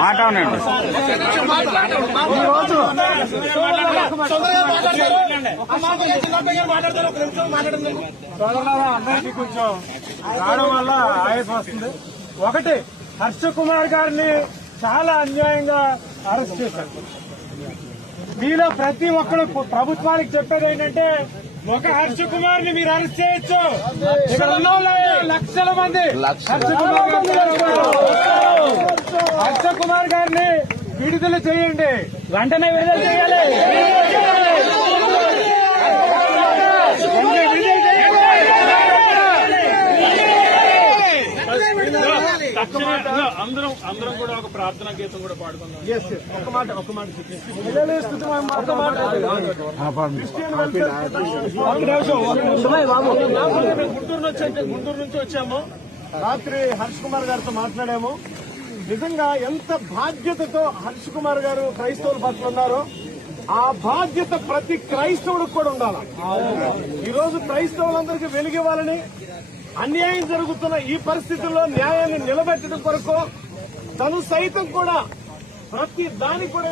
మాట్లాడండి ఈరోజు సోదరులారా అందరికీ కొంచెం రావడం వల్ల ఆయాసం వస్తుంది. ఒకటి హర్ష కుమార్ గారిని చాలా అన్యాయంగా అరెస్ట్ చేశారు. మీలో ప్రతి ఒక్కరు ప్రభుత్వానికి చెప్పేది ఏంటంటే ఒక హర్ష కుమార్ని మీరు అరెస్ట్ చేయొచ్చు. ఇక్కడ ఉన్న వాళ్ళే లక్షల మంది. హర్ష కుమార్ హర్ష కుమార్ గారిని విడుదల చేయండి. వెంటనే విడుదల చేయాలి. అందరం అందరం కూడా ఒక ప్రార్థనా గీతం కూడా పాడుకుందాం Yes, ఒక మాట ఒక మాట చెప్పేసి గుంటూరు నుంచి గుంటూరు నుంచి వచ్చాము రాత్రి హర్ష్ కుమార్ గారితో మాట్లాడాము. నిజంగా ఎంత బాధ్యతతో హర్ష్ కుమార్ గారు క్రైస్తవుల పట్ల ఉన్నారో ఆ బాధ్యత ప్రతి క్రైస్తవుడికి కూడా ఉండాలి. ఈరోజు క్రైస్తవులందరికీ వెలిగివ్వాలని అన్యాయం జరుగుతున్న ఈ పరిస్థితుల్లో న్యాయాన్ని నిలబెట్టడం కొరకు తను సైతం కూడా ప్రతి దానికి కూడా